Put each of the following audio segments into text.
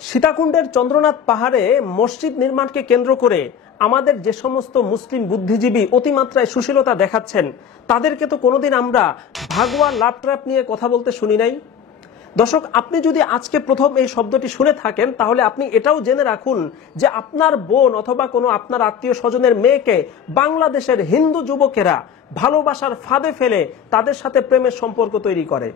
সীতাকুণ্ডের চন্দ্রনাথ পাহাড়ে মসজিদ নির্মাণকে কেন্দ্র করে আমাদের যে সমস্ত মুসলিম বুদ্ধিজীবী অতিমাত্রায় সুশীলতা দেখাচ্ছেন তাদেরকে তো কোনোদিন আমরা ভাগুয়া লাভ ট্র্যাপ নিয়ে কথা বলতে শুনি নাই। দর্শক, আপনি যদি আজকে প্রথম এই শব্দটি শুনে থাকেন তাহলে আপনি এটাও জেনে রাখুন যে আপনার বোন অথবা কোনো আপনার আত্মীয় স্বজনের মেয়েকে বাংলাদেশের হিন্দু যুবকেরা ভালোবাসার ফাঁদে ফেলে তাদের সাথে প্রেমের সম্পর্ক তৈরি করে,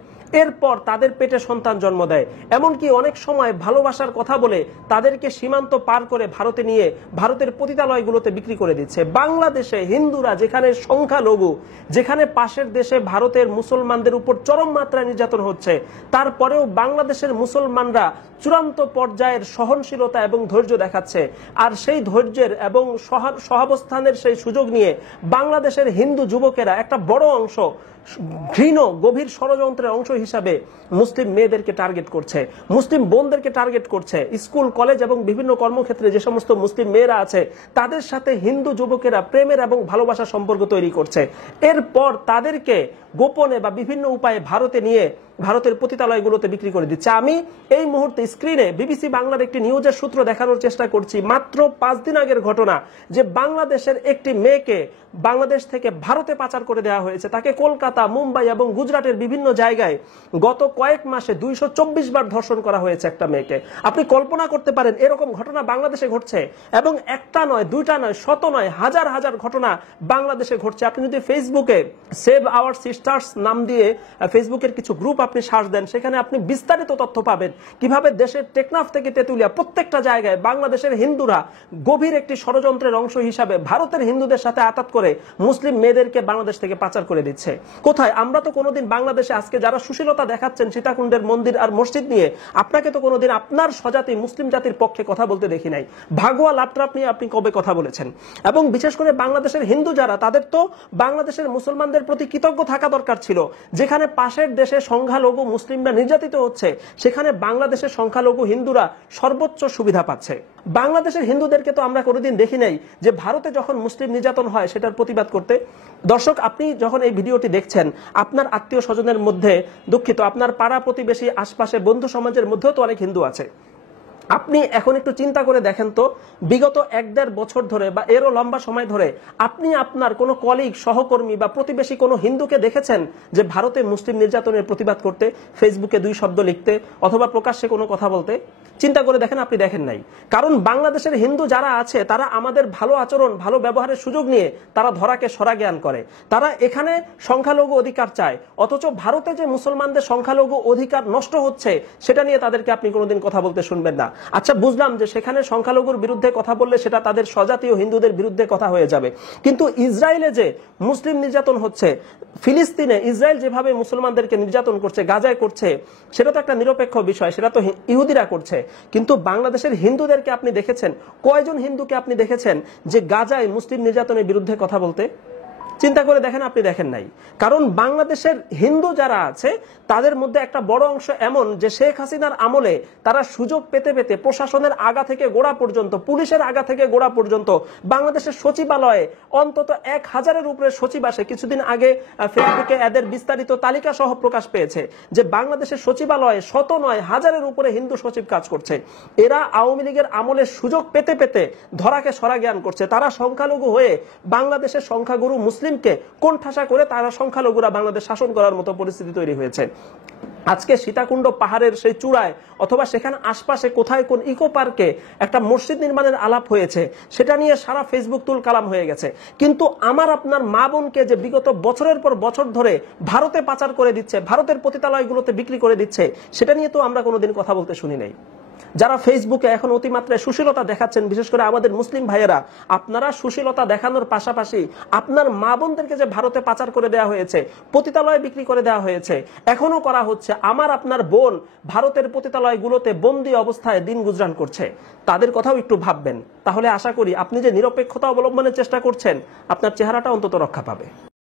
এরপর তাদের পেটে সন্তান জন্ম দেয়। এমনকি অনেক সময় ভালোবাসার কথা বলে তাদেরকে সীমান্ত পার করে ভারতে নিয়ে ভারতের পতিতালয়গুলোতে বিক্রি করে দিচ্ছে। বাংলাদেশে হিন্দুরা যেখানে সংখ্যালঘু, যেখানে পাশের দেশে ভারতের মুসলমানদের উপর চরম মাত্রায় নির্যাতন হচ্ছে, তারপরেও বাংলাদেশের মুসলমানরা চূড়ান্ত পর্যায়ের সহনশীলতা এবং ধৈর্য দেখাচ্ছে। আর সেই ধৈর্যের এবং সহাবস্থানের সেই সুযোগ নিয়ে বাংলাদেশের হিন্দু যুবকেরা একটা বড় অংশ ঘৃণ গভীর ষড়যন্ত্রের অংশ হিসাবে মুসলিম মেয়েদেরকে টার্গেট করছে, মুসলিম বোনদেরকে টার্গেট করছে। স্কুল কলেজ এবং বিভিন্ন কর্মক্ষেত্রে যে সমস্ত মুসলিম মেয়েরা আছে তাদের সাথে হিন্দু যুবকেরা প্রেমের এবং ভালোবাসার সম্পর্ক তৈরি করছে। এরপর তাদেরকে গোপনে বা বিভিন্ন উপায়ে ভারতে নিয়ে ভারতের পতিতালয়গুলোতে বিক্রি করে দিচ্ছে। আমি এই মুহূর্তে স্ক্রিনে বিবিসি বাংলার একটি নিউজের সূত্র দেখানোর চেষ্টা করছি। মাত্র 5 দিন আগের ঘটনা যে বাংলাদেশের একটি মেয়েকে বাংলাদেশ থেকে ভারতে পাচার করে দেওয়া হয়েছে। তাকে কলকাতা, মুম্বাই এবং গুজরাটের বিভিন্ন জায়গায় গত কয়েক মাসে 224 বার ধর্ষণ করা হয়েছে একটা মেয়েকে। আপনি কল্পনা করতে পারেন এরকম ঘটনা বাংলাদেশে ঘটছে, এবং একটা নয়, দুইটা নয়, শত নয়, হাজার হাজার ঘটনা বাংলাদেশে ঘটছে। আপনি যদি ফেসবুকে সেভ আওয়ার সিস্টার্স নাম দিয়ে ফেসবুকের কিছু গ্রুপ আপনি সার্চ দেন, সেখানে আপনি বিস্তারিত তথ্য পাবেন কিভাবে দেশের টেকনাফ থেকে তেতুলিয়া প্রত্যেকটা জায়গায় বাংলাদেশের হিন্দুরা গভীর একটি ষড়যন্ত্রের অংশ হিসাবে ভারতের হিন্দুদের সাথে আতাত করে মুসলিম মেয়েদেরকে বাংলাদেশ থেকে পাচার করে দিচ্ছে। কোথায়? আমরা তো কোনোদিন বাংলাদেশে আজকে যারা সুশীলতা দেখাচ্ছেন সীতাকুণ্ডের মন্দির আর মসজিদ নিয়ে, আপনাকে তো কোনোদিন আপনার স্বজাতি মুসলিম জাতির পক্ষে কথা বলতে দেখি নাই। ভাগুয়া লাপট্রাপ নিয়ে আপনি কবে কথা বলেছেন? এবং বিশেষ করে বাংলাদেশের হিন্দু যারা, তাদের তো বাংলাদেশের মুসলমানদের প্রতি কৃতজ্ঞ থাকা দরকার ছিল। যেখানে পাশের দেশে সংখ্যালঘু মুসলিমরা নির্যাতিত হচ্ছে, সেখানে বাংলাদেশের সংখ্যালঘু হিন্দুরা সর্বোচ্চ সুবিধা পাচ্ছে। বাংলাদেশের হিন্দুদেরকে তো আমরা কোনোদিন দেখি নাই যে ভারতে যখন মুসলিম নির্যাতন হয় সেটার প্রতিবাদ করতে। দর্শক, আপনি যখন এই ভিডিওটি দেখছেন, আপনার আত্মীয় স্বজনের মধ্যে, দুঃখিত, আপনার পাড়া প্রতিবেশী আশপাশে বন্ধু সমাজের মধ্যেও তো অনেক হিন্দু আছে। আপনি এখন একটু চিন্তা করে দেখেন তো, বিগত 1-1.5 বছর ধরে বা এরও লম্বা সময় ধরে আপনি আপনার কোনো কলিগ, সহকর্মী বা প্রতিবেশী কোনো হিন্দুকে দেখেছেন যে ভারতে মুসলিম নির্যাতনের প্রতিবাদ করতে, ফেসবুকে 2 শব্দ লিখতে অথবা প্রকাশ্যে কোনো কথা বলতে? চিন্তা করে দেখেন, আপনি দেখেন নাই। কারণ বাংলাদেশের হিন্দু যারা আছে তারা আমাদের ভালো আচরণ, ভালো ব্যবহারের সুযোগ নিয়ে তারা ধরাকে সরা জ্ঞান করে। তারা এখানে সংখ্যালঘু অধিকার চায়, অথচ ভারতে যে মুসলমানদের সংখ্যালঘু অধিকার নষ্ট হচ্ছে সেটা নিয়ে তাদেরকে আপনি কোনোদিন কথা বলতে শুনবেন না। আচ্ছা, বুঝলাম যে সেখানে সংখ্যালঘুর বিরুদ্ধে কথা বললে সেটা তাদের স্বজাতীয় হিন্দুদের বিরুদ্ধে কথা হয়ে যাবে, কিন্তু ইসরায়েলে যে মুসলিম নির্যাতন হচ্ছে, ফিলিস্তিনে ইসরায়েল যেভাবে মুসলমানদেরকে নির্যাতন করছে, গাজায় করছে, সেটা তো একটা নিরপেক্ষ বিষয়, সেটা তো ইহুদিরা করছে। কিন্তু বাংলাদেশের হিন্দুদেরকে আপনি দেখেছেন? কয়জন হিন্দুকে আপনি দেখেছেন যে গাজায় মুসলিম নির্যাতনের বিরুদ্ধে কথা বলতে? চিন্তা করে দেখেন, আপনি দেখেন নাই। কারণ বাংলাদেশের হিন্দু যারা আছে তাদের মধ্যে একটা বড় অংশ এমন যে শেখ হাসিনার আমলে তারা সুযোগ পেতে পেতে প্রশাসনের আগা থেকে গোড়া পর্যন্ত, পুলিশের আগা থেকে গোড়া পর্যন্ত, বাংলাদেশের সচিবালয়ে অন্তত 1000-এর উপরে সচিব আসে। কিছুদিন আগে ফেসবুকে এদের বিস্তারিত তালিকা সহ প্রকাশ পেয়েছে যে বাংলাদেশের সচিবালয়ে শত নয়, হাজারের উপরে হিন্দু সচিব কাজ করছে। এরা আওয়ামী লীগের আমলে সুযোগ পেতে পেতে ধরাকে সরা জ্ঞান করছে। তারা সংখ্যালঘু হয়ে বাংলাদেশের সংখ্যাগুরু মুসলিম কোণঠাসা করে তারা সংখ্যালঘুরা বাংলাদেশ শাসন করার মতো পরিস্থিতি তৈরি হয়েছে। আজকে সীতাকুণ্ড পাহাড়ের সেই চূড়ায় অথবা সেখানে আশপাশে কোথায় কোন ইকো পার্কে একটা মসজিদ নির্মাণের আলাপ হয়েছে, সেটা নিয়ে সারা ফেসবুক তুল কালাম হয়ে গেছে। কিন্তু আমার আপনার মা বোনকে যে বিগত বছরের পর বছর ধরে ভারতে পাচার করে দিচ্ছে, ভারতের পতিতালয়গুলোতে বিক্রি করে দিচ্ছে, সেটা নিয়ে তো আমরা কোনোদিন কথা বলতে শুনি নাই। যারা ফেসবুকে এখন অতিমাত্রায় সুশীলতা দেখাচ্ছেন, বিশেষ করে আমাদের মুসলিম ভাইয়েরা, আপনারা সুশীলতা দেখানোর পাশাপাশি আপনার মা বোনদেরকে যে ভারতে পাচার করে দেওয়া হয়েছে, পতিতালয়ে বিক্রি করে দেওয়া হয়েছে, এখনো করা হচ্ছে। আমার আপনার বোন ভারতের পতিতালয়গুলোতে বন্দী অবস্থায় দিন গুজরান করছে, তাদের কথাও একটু ভাববেন। তাহলে আশা করি আপনি যে নিরপেক্ষতা অবলম্বনের চেষ্টা করছেন, আপনার চেহারাটা অন্তত রক্ষা পাবে।